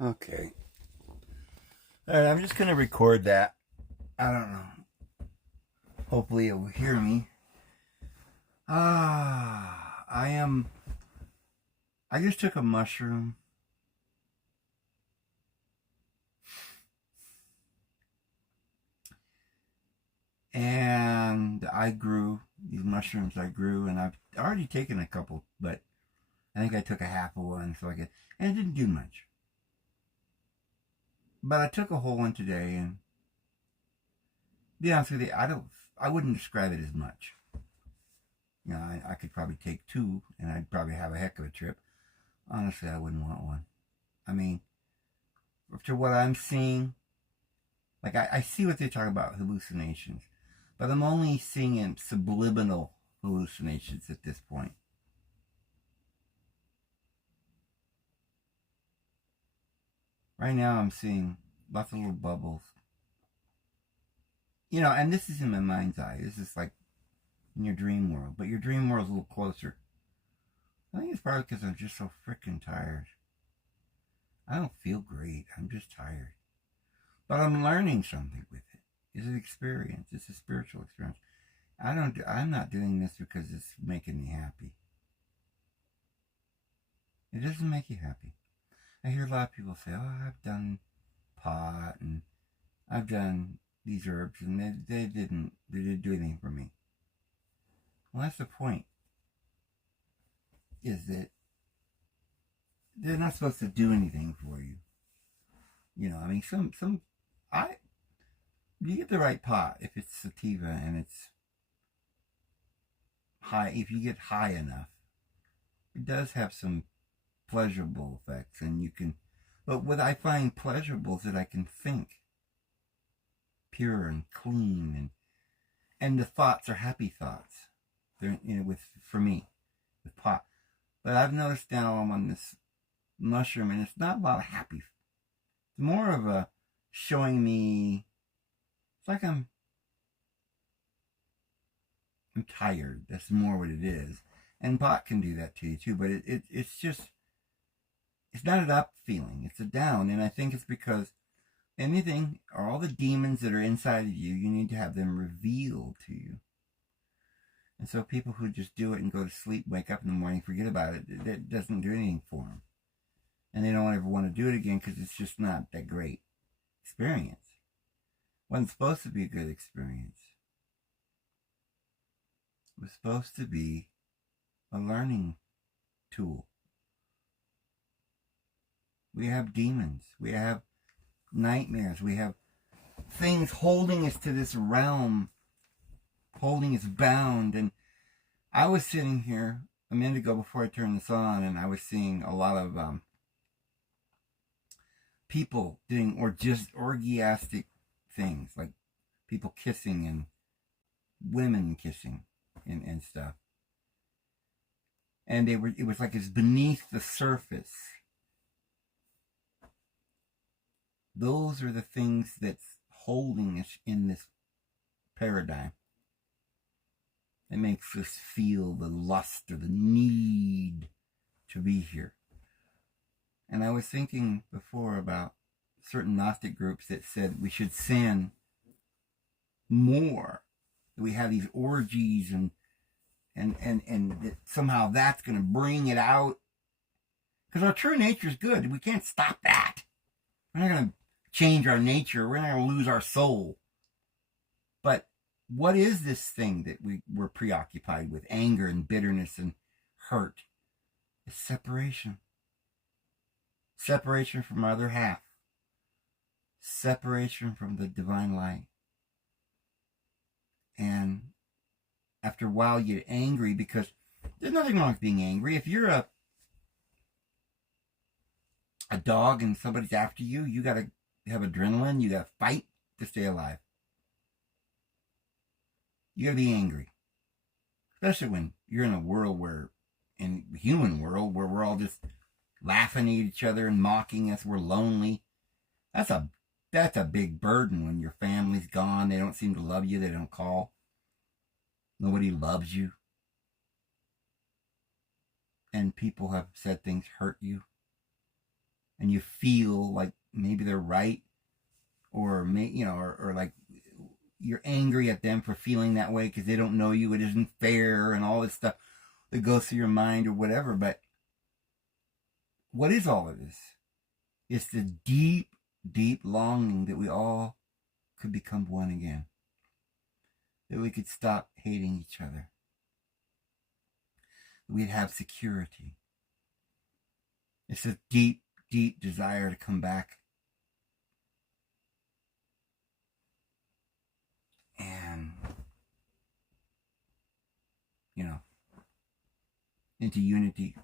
Okay. All right, I'm just going to record that. I don't know. Hopefully it will hear me. I am. I just took a mushroom. And I grew these mushrooms. I grew, and I've already taken a couple, but I think I took a half of one, so I could, and it didn't do much. But I took a whole one today, and to be honest with you, I wouldn't describe it as much. I could probably take two, and I'd probably have a heck of a trip. Honestly, I wouldn't want one. I mean, after what I'm seeing, like I see what they talk about hallucinations, but I'm only seeing subliminal hallucinations at this point. Right now, I'm seeing lots of little bubbles. And this is in my mind's eye. This is like in your dream world, but your dream world's a little closer. I think it's probably because I'm just so freaking tired. I don't feel great. I'm just tired. But I'm learning something with it. It's an experience. It's a spiritual experience. I'm not doing this because it's making me happy. It doesn't make you happy. I hear a lot of people say, "Oh, I've done pot and I've done these herbs, and they didn't do anything for me." Well, that's the point. Is that they're not supposed to do anything for you. I mean, you get the right pot if it's sativa and it's high. If you get high enough, it does have some pleasurable effects, and you can. But what I find pleasurable is that I can think pure and clean, and the thoughts are happy thoughts. They're for me with pot. But I've noticed now I'm on this mushroom, and it's not a lot of happy. It's more of a showing me. It's like I'm tired. That's more what it is. And pot can do that to you too. But it's just it's not an up feeling. It's a down, and I think it's because anything or all the demons that are inside of you, you need to have them revealed to you. And so people who just do it and go to sleep, wake up in the morning, forget about it, it doesn't do anything for them. And they don't ever want to do it again because it's just not that great experience. It wasn't supposed to be a good experience. It was supposed to be a learning tool. We have demons. We have nightmares. We have things holding us to this realm, holding us bound. And I was sitting here a minute ago before I turned this on, and I was seeing a lot of people doing or just orgiastic things, like people kissing and women kissing and stuff. And it was like it's beneath the surface. Those are the things that's holding us in this paradigm. It makes us feel the lust or the need to be here. And I was thinking before about certain Gnostic groups that said we should sin more. We have these orgies and that somehow that's going to bring it out. Because our true nature is good. We can't stop that. We're not going to change our nature. We're not going to lose our soul. But what is this thing that we're preoccupied with? Anger and bitterness and hurt. It's separation. Separation from our other half. Separation from the divine light. And after a while you get angry because there's nothing wrong with being angry. If you're a dog and somebody's after you, you got to have adrenaline. You got to fight to stay alive. You got to be angry. Especially when you're in a world in the human world, where we're all just laughing at each other and mocking us. We're lonely. That's a big burden when your family's gone. They don't seem to love you. They don't call. Nobody loves you. And people have said things hurt you. and you feel like maybe they're right, or or like you're angry at them for feeling that way because they don't know you, it isn't fair, and all this stuff that goes through your mind or whatever. But what is all of this? It's the deep, deep longing that we all could become one again, that we could stop hating each other, that we'd have security. It's a deep, deep desire to come back and, into unity.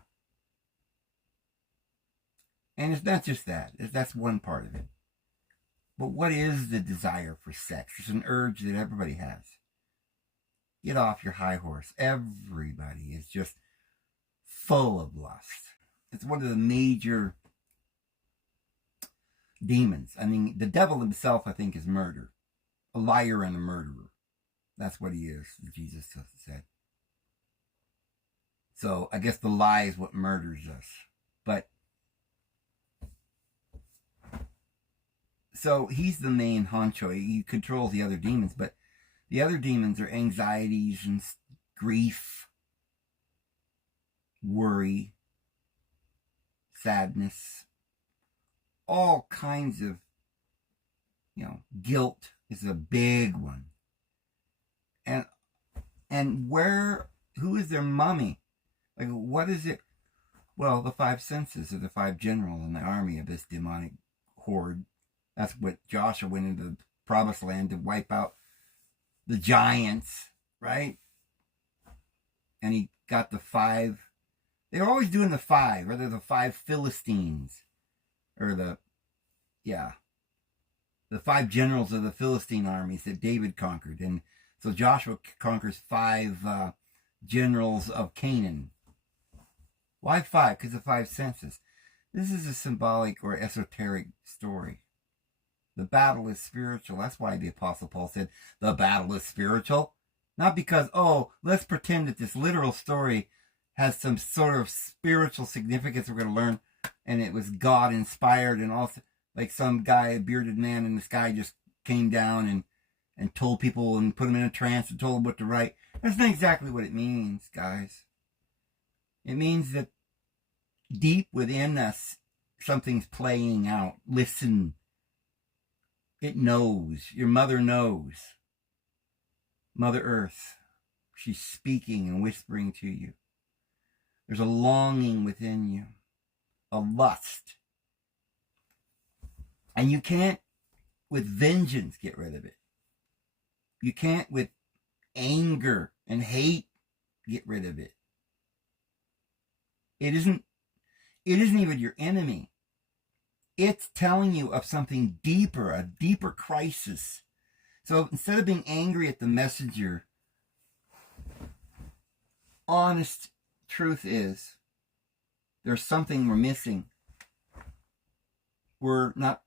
And it's not just that. That's one part of it. But what is the desire for sex? It's an urge that everybody has. Get off your high horse. Everybody is just full of lust. It's one of the major demons. I mean, the devil himself, I think, is murder. A liar and a murderer. That's what he is, Jesus said. So I guess the lie is what murders us. But so he's the main honcho. He controls the other demons, but the other demons are anxieties and grief, worry, sadness, all kinds of, guilt is a big one. And who is their mummy? Like, what is it? Well, the five senses are the five generals in the army of this demonic horde. That's what Joshua went into the promised land to wipe out the giants, right? And he got the five. They're always doing the five, or they're the five Philistines, or the five generals of the Philistine armies that David conquered. And so Joshua conquers five generals of Canaan. Why five? Because the five senses. This is a symbolic or esoteric story. The battle is spiritual. That's why the Apostle Paul said the battle is spiritual. Not because, let's pretend that this literal story has some sort of spiritual significance we're going to learn, and it was God inspired, and also like some guy, a bearded man in the sky, just came down and told people and put them in a trance and told them what to write. That's not exactly what it means, guys. It means that deep within us, something's playing out. Listen. It knows. Your mother knows. Mother Earth. She's speaking and whispering to you. There's a longing within you. A lust. And you can't, with vengeance, get rid of it. You can't, with anger and hate, get rid of it. It isn't even your enemy. It's telling you of something deeper, a deeper crisis. So instead of being angry at the messenger, honest truth is there's something we're missing. We're not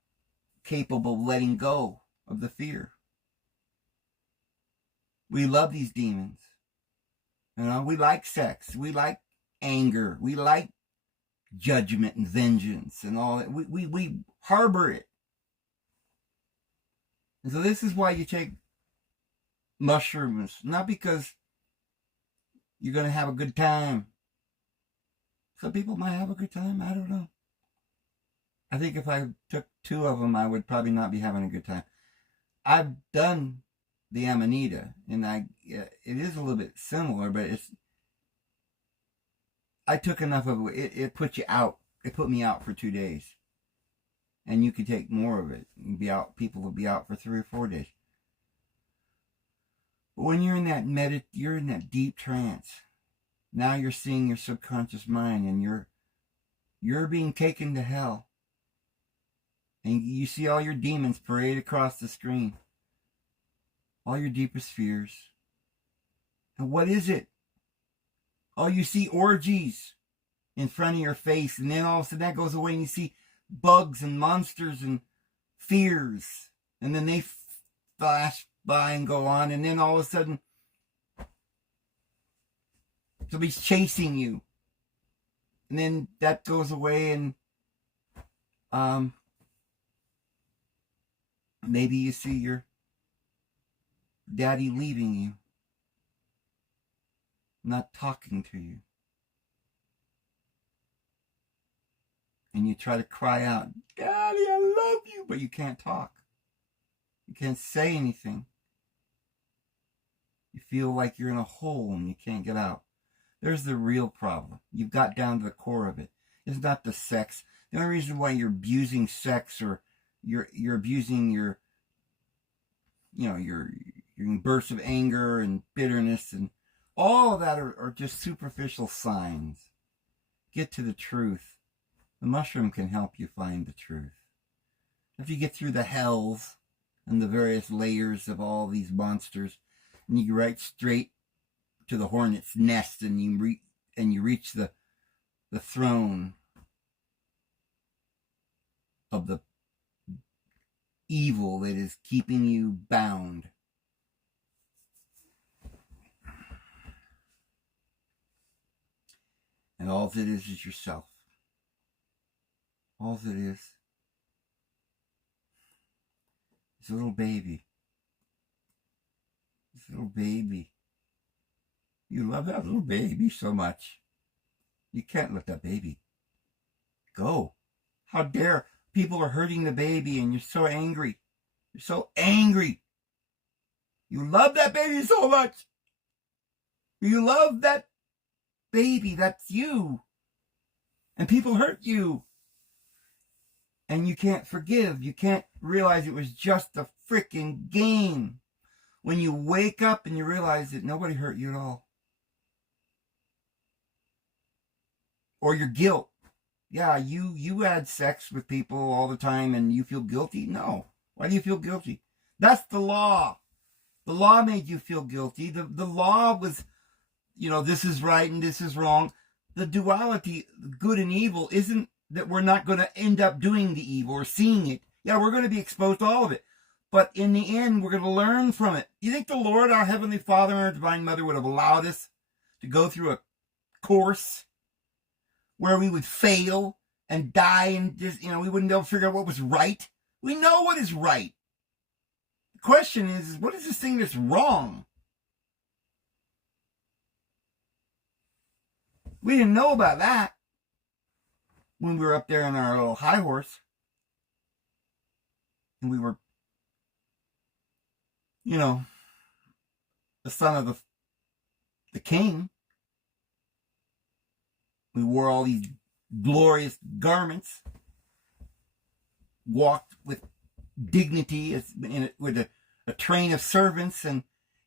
capable of letting go of the fear. We love these demons. We like sex. We like anger. We like judgment and vengeance and all that. We harbor it. And so this is why you take mushrooms. Not because you're going to have a good time. Some people might have a good time. I don't know. I think if I took 2 of them, I would probably not be having a good time. I've done the Amanita, and it is a little bit similar, but I took enough of it. It put you out. It put me out for 2 days. And you could take more of it and be out. People will be out for 3 or 4 days. But when you're in that you're in that deep trance. Now you're seeing your subconscious mind, and you're being taken to hell. And you see all your demons parade across the screen. All your deepest fears. And what is it? Oh, you see orgies in front of your face, and then all of a sudden that goes away, and you see bugs and monsters and fears, and then they flash by and go on, and then all of a sudden somebody's chasing you, and then that goes away, and Maybe you see your daddy leaving you, not talking to you. And you try to cry out, Daddy, I love you, but you can't talk. You can't say anything. You feel like you're in a hole and you can't get out. There's the real problem. You've got down to the core of it. It's not the sex. The only reason why you're abusing sex or you're abusing your bursts of anger and bitterness and all of that are just superficial signs. Get to the truth. The mushroom can help you find the truth. If you get through the hells and the various layers of all these monsters, and you go right straight to the hornet's nest, and you reach the throne of the evil that is keeping you bound. And all it is yourself. All it is a little baby. This little baby. You love that little baby so much. You can't let that baby go. How dare people are hurting the baby and you're so angry. You're so angry. You love that baby so much. You love that baby. That's you. And people hurt you. And you can't forgive. You can't realize it was just a freaking game. When you wake up and you realize that nobody hurt you at all. Or your guilt. Yeah, you had sex with people all the time and you feel guilty? No. Why do you feel guilty? That's the law. The law made you feel guilty. The law was, this is right and this is wrong. The duality, good and evil, isn't that we're not going to end up doing the evil or seeing it. Yeah, we're going to be exposed to all of it. But in the end, we're going to learn from it. You think the Lord, our Heavenly Father, and our Divine Mother would have allowed us to go through a course where we would fail and die and just, we wouldn't be able to figure out what was right? We know what is right. The question is what is this thing that's wrong? We didn't know about that when we were up there on our little high horse. And we were, the son of the king. We wore all these glorious garments, walked with dignity with a train of servants and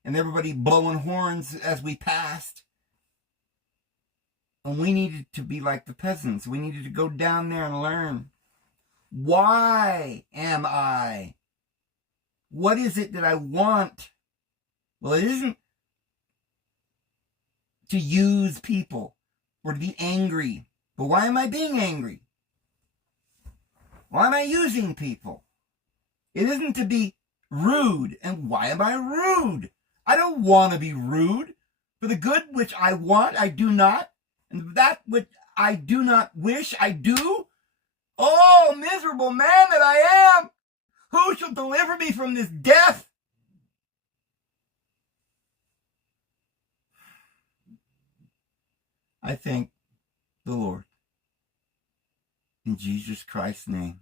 everybody blowing horns as we passed. And we needed to be like the peasants. We needed to go down there and learn. Why am I? What is it that I want? Well, it isn't to use people or to be angry. But why am I being angry? Why am I using people? It isn't to be rude. And why am I rude? I don't want to be rude. For the good which I want, I do not. And that which I do not wish, I do. Oh, miserable man that I am! Who shall deliver me from this death? I thank the Lord. In Jesus Christ's name.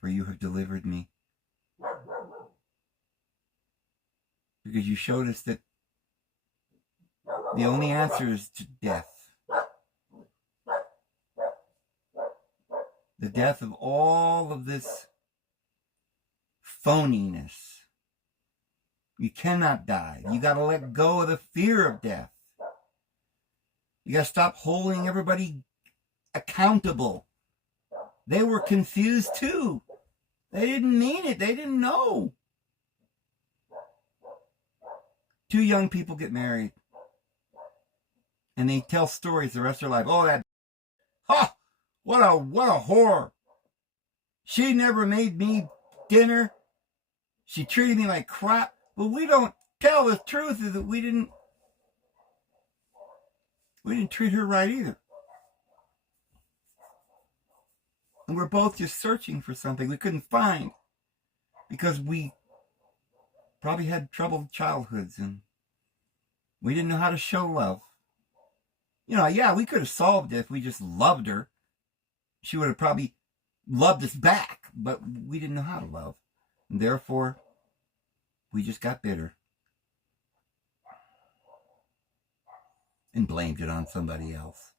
For you have delivered me. Because you showed us that the only answer is to death. The death of all of this phoniness. You cannot die. You got to let go of the fear of death. You got to stop holding everybody accountable. They were confused too. They didn't mean it. They didn't know. 2 young people get married. And they tell stories the rest of their life. Oh, that, what a whore. She never made me dinner. She treated me like crap. But we don't tell the truth is that we didn't treat her right either. And we're both just searching for something we couldn't find because we probably had troubled childhoods and we didn't know how to show love. Yeah, we could have solved it if we just loved her. She would have probably loved us back, but we didn't know how to love. And therefore, we just got bitter and blamed it on somebody else.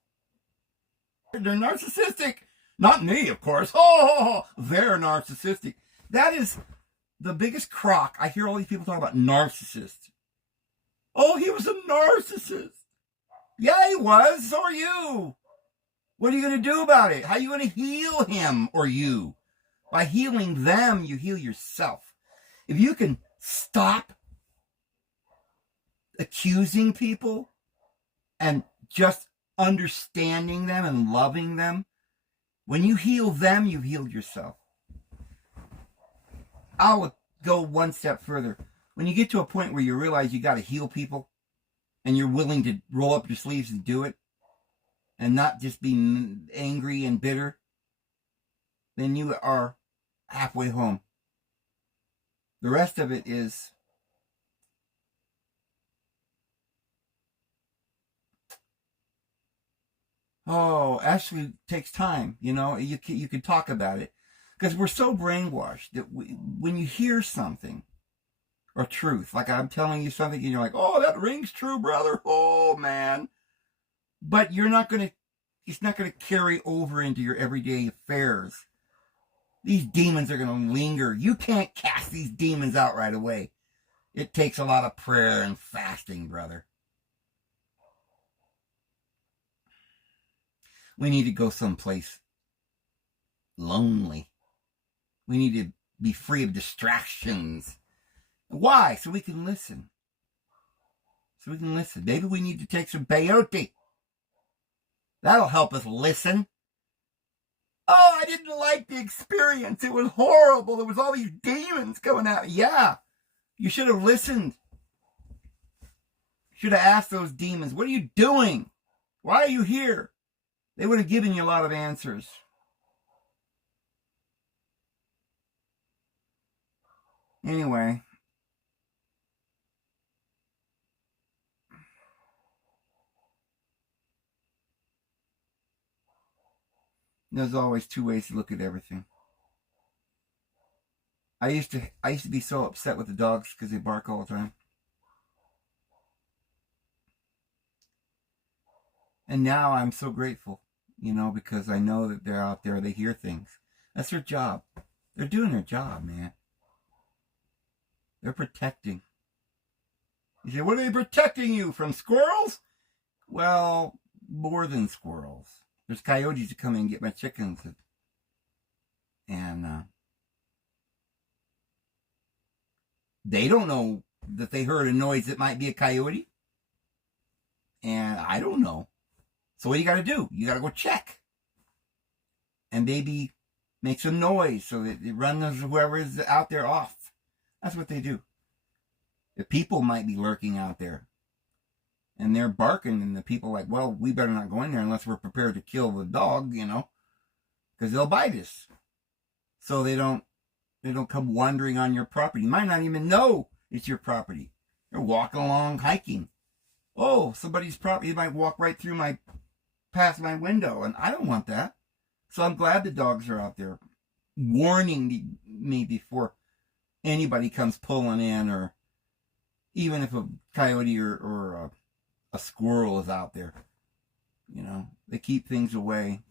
They're narcissistic. Not me, of course. Oh, they're narcissistic. That is the biggest crock. I hear all these people talk about narcissists. Oh, he was a narcissist. Yeah, he was. So are you. What are you going to do about it? How are you going to heal him or you? By healing them, you heal yourself. If you can stop accusing people and just understanding them and loving them, when you heal them, you've healed yourself. I'll go one step further. When you get to a point where you realize you got to heal people and you're willing to roll up your sleeves and do it and not just be angry and bitter, then you are halfway home. The rest of it is actually takes time. You can talk about it because we're so brainwashed that when you hear something or truth, like I'm telling you something and you're like, oh, that rings true, brother. Oh, man. But it's not going to carry over into your everyday affairs. These demons are going to linger. You can't cast these demons out right away. It takes a lot of prayer and fasting, brother. We need to go someplace lonely. We need to be free of distractions. Why? So we can listen. Maybe we need to take some peyote. That'll help us listen. Oh, I didn't like the experience. It was horrible. There was all these demons coming out. Yeah, you should have listened. Should have asked those demons, what are you doing? Why are you here? They would have given you a lot of answers. Anyway. There's always two ways to look at everything. I used to be so upset with the dogs because they bark all the time. And now I'm so grateful, because I know that they're out there, they hear things. That's their job. They're doing their job, man. They're protecting. You say, what are they protecting you from? Squirrels? Well, more than squirrels. There's coyotes that come in and get my chickens. And they don't know that they heard a noise that might be a coyote. And I don't know. So what you got to do? You got to go check. And maybe make some noise so that it runs whoever is out there off. That's what they do. The people might be lurking out there. And they're barking, and the people are like, well, we better not go in there unless we're prepared to kill the dog, because they'll bite us. So they don't come wandering on your property. You might not even know it's your property. They're walking along, hiking. Oh, somebody's property might walk right through past my window, and I don't want that. So I'm glad the dogs are out there warning me before anybody comes pulling in, or even if a coyote or a squirrel is out there. They keep things away.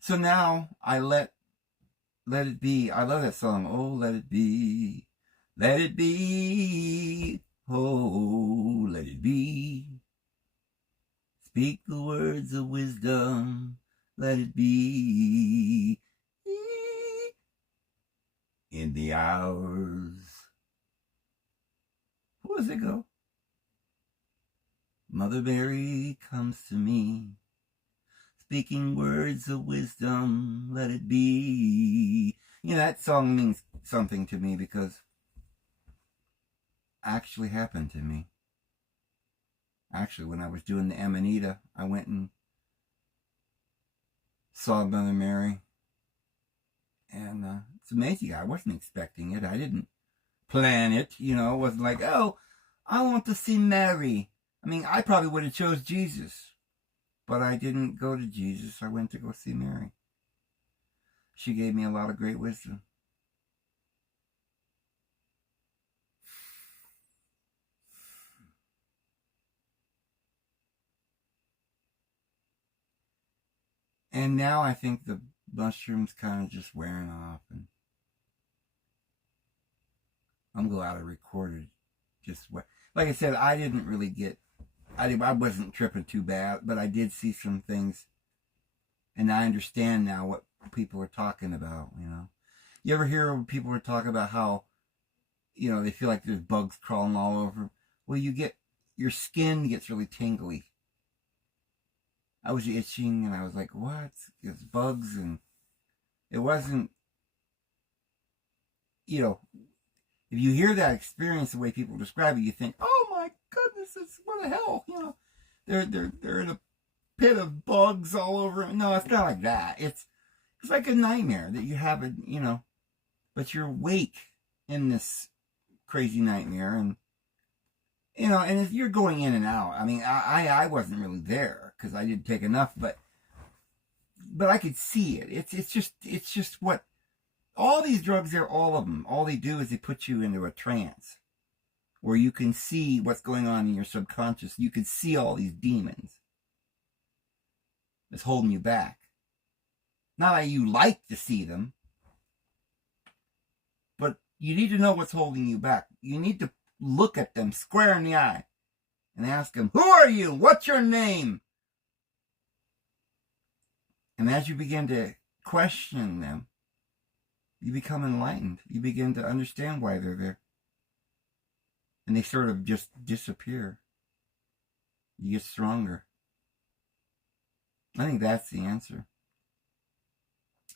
So now I let it be. I love that song. Oh, let it be. Let it be. Oh, let it be. Speak the words of wisdom. Let it be. In the hours. Who does it go? Mother Mary comes to me, speaking words of wisdom, let it be. That song means something to me because it actually happened to me. Actually, when I was doing the Amanita, I went and saw Mother Mary. And it's amazing. I wasn't expecting it. I didn't plan it. It wasn't like, oh, I want to see Mary. I mean, I probably would have chose Jesus. But I didn't go to Jesus. I went to go see Mary. She gave me a lot of great wisdom. And now I think the mushroom's kind of just wearing off. And I'm glad I recorded just what... Like I said, I didn't really get... I wasn't tripping too bad, but I did see some things. And I understand now what people are talking about, You ever hear people are talking about how, they feel like there's bugs crawling all over? Well, your skin gets really tingly. I was itching and I was like, what? It's bugs. And it wasn't, if you hear that experience the way people describe it, you think, oh my goodness, what the hell? They're in a pit of bugs all over. No, it's not like that. It's like a nightmare that you have, but you're awake in this crazy nightmare. And, and if you're going in and out, I mean, I wasn't really there because I didn't take enough, but I could see it. It's just what all these drugs are, all of them, all they do is they put you into a trance where you can see what's going on in your subconscious. You can see all these demons that's holding you back. Not that you like to see them, but you need to know what's holding you back. You need to look at them square in the eye and ask them, who are you? What's your name? And as you begin to question them, you become enlightened. You begin to understand why they're there. And they sort of just disappear. You get stronger. I think that's the answer.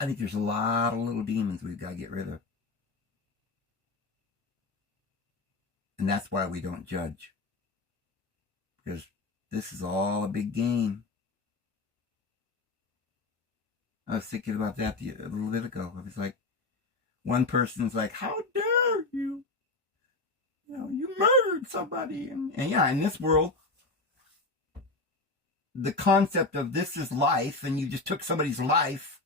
I think there's a lot of little demons we've got to get rid of. And that's why we don't judge. Because this is all a big game. I was thinking about that a little bit ago. I was like, one person's like, how dare you? You murdered somebody. And yeah, in this world, the concept of this is life and you just took somebody's life,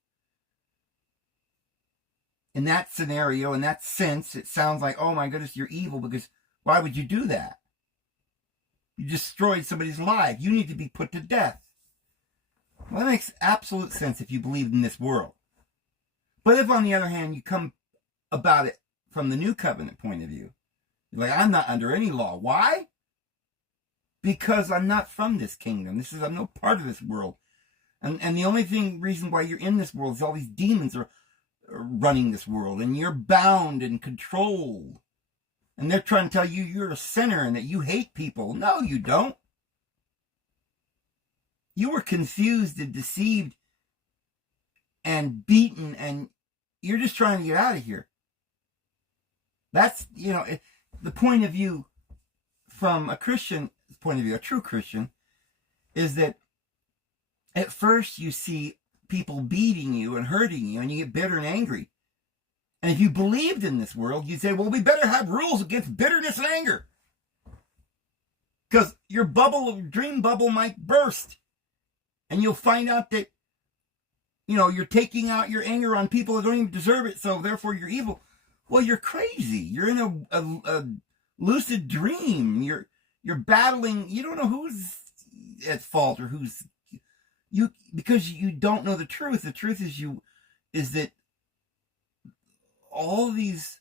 in that scenario, in that sense, it sounds like, oh my goodness, you're evil, because why would you do that? You destroyed somebody's life. You need to be put to death. Well, that makes absolute sense if you believe in this world. But if, on the other hand, you come about it from the new covenant point of view, you're like, I'm not under any law. Why? Because I'm not from this kingdom. I'm no part of this world. And the only reason why you're in this world is all these demons are running this world, and you're bound and controlled. And they're trying to tell you you're a sinner and that you hate people. No, you don't. You were confused and deceived and beaten, and you're just trying to get out of here. That's, the point of view from a Christian point of view, a true Christian, is that at first you see people beating you and hurting you, and you get bitter and angry. And if you believed in this world, you'd say, well, we better have rules against bitterness and anger, because your dream bubble might burst. And you'll find out that, you're taking out your anger on people that don't even deserve it, so therefore you're evil. Well, you're crazy. You're in a lucid dream. You're battling. You don't know who's at fault or because you don't know the truth. The truth is that all these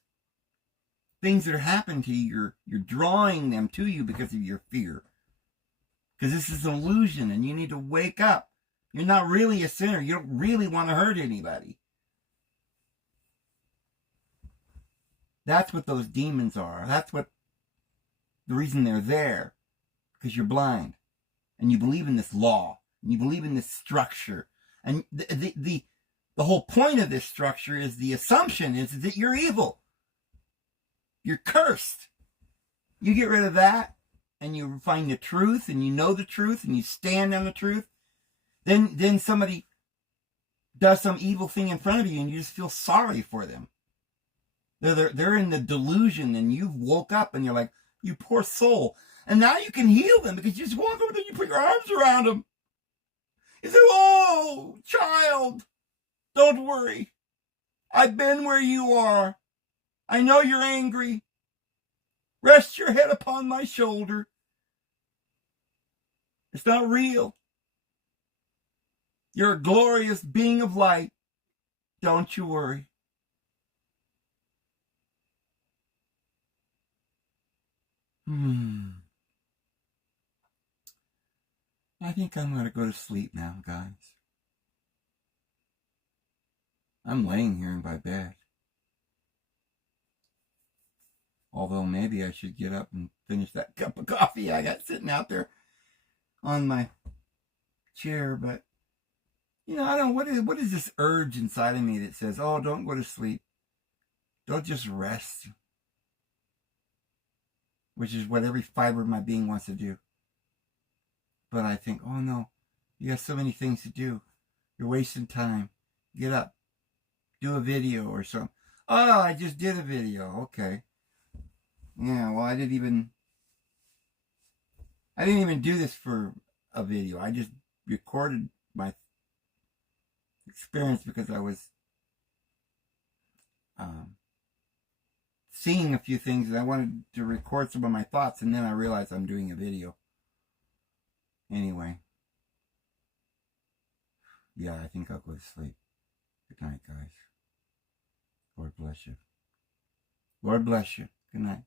things that are happening to you, you're drawing them to you because of your fear. Because this is an illusion, and you need to wake up. You're not really a sinner. You don't really want to hurt anybody. That's what those demons are. That's what the reason they're there. Because you're blind. And you believe in this law. And you believe in this structure. And the whole point of this structure is, the assumption is that you're evil. You're cursed. You get rid of that, and you find the truth and you know the truth and you stand on the truth, then somebody does some evil thing in front of you and you just feel sorry for them. They're in the delusion and you've woke up and you're like, you poor soul. And now you can heal them because you just walk over there and you put your arms around them. You say, oh, child, don't worry. I've been where you are. I know you're angry. Rest your head upon my shoulder. It's not real. You're a glorious being of light. Don't you worry. I think I'm going to go to sleep now, guys. I'm laying here in my bed. Although maybe I should get up and finish that cup of coffee I got sitting out there on my chair. But, I don't know, what is this urge inside of me that says, oh, don't go to sleep. Don't just rest. Which is what every fiber of my being wants to do. But I think, oh no, you got so many things to do. You're wasting time. Get up. Do a video or something. Oh, I just did a video. Okay. Yeah, well, I didn't even do this for a video. I just recorded my experience because I was seeing a few things and I wanted to record some of my thoughts, and then I realized I'm doing a video. Anyway. Yeah, I think I'll go to sleep. Good night, guys. Lord bless you. Lord bless you. Good night.